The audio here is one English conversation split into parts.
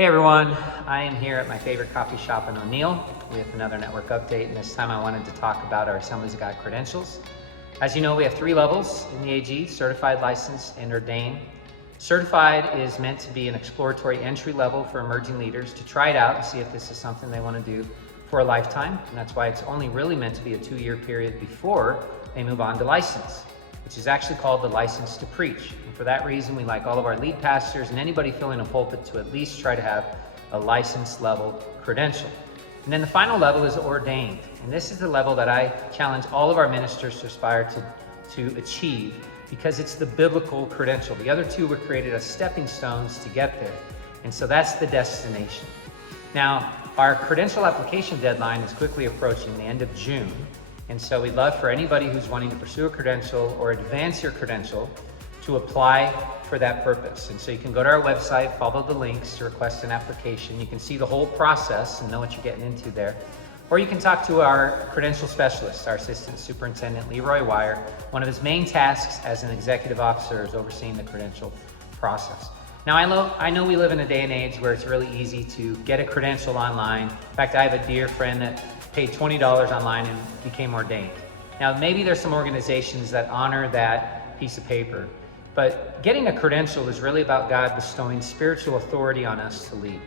Hey everyone, I am here at my favorite coffee shop in O'Neill with another network update, and this time I wanted to talk about our Assemblies of God credentials. As you know, we have 3 levels in the AG: certified, licensed, and ordained. Certified is meant to be an exploratory entry level for emerging leaders to try it out and see if this is something they want to do for a lifetime, and that's why it's only really meant to be a 2-year period before they move on to license, which is actually called the license to preach. And for that reason, we like all of our lead pastors and anybody filling a pulpit to at least try to have a license level credential. And then the final level is ordained. And this is the level that I challenge all of our ministers to aspire to achieve, because it's the biblical credential. The other 2 were created as stepping stones to get there. And so that's the destination. Now, our credential application deadline is quickly approaching, the end of June. And so we'd love for anybody who's wanting to pursue a credential or advance your credential to apply for that purpose. And so you can go to our website, follow the links to request an application. You can see the whole process and know what you're getting into there. Or you can talk to our credential specialist, our assistant superintendent, Leroy Wire. One of his main tasks as an executive officer is overseeing the credential process. Now, I know we live in a day and age where it's really easy to get a credential online. In fact, I have a dear friend that paid $20 online and became ordained. Now, maybe there's some organizations that honor that piece of paper, but getting a credential is really about God bestowing spiritual authority on us to lead.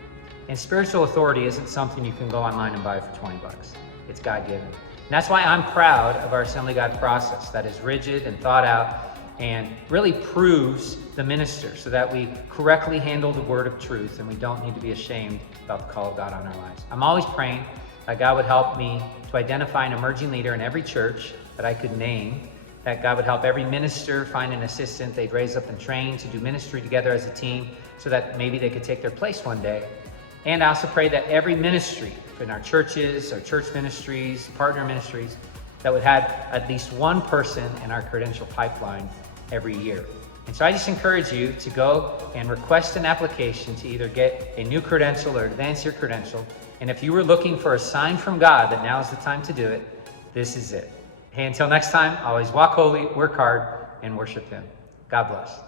And spiritual authority isn't something you can go online and buy for $20. It's God-given. And that's why I'm proud of our Assembly God process that is rigid and thought out and really proves the minister so that we correctly handle the word of truth and we don't need to be ashamed about the call of God on our lives. I'm always praying that God would help me to identify an emerging leader in every church that I could name, that God would help every minister find an assistant they'd raise up and train to do ministry together as a team so that maybe they could take their place one day. And I also pray that every ministry in our churches, our church ministries, partner ministries, that would have at least one person in our credential pipeline every year. And so I just encourage you to go and request an application to either get a new credential or advance your credential. And if you were looking for a sign from God that now is the time to do it, this is it. Hey, until next time, always walk holy, work hard, and worship Him. God bless.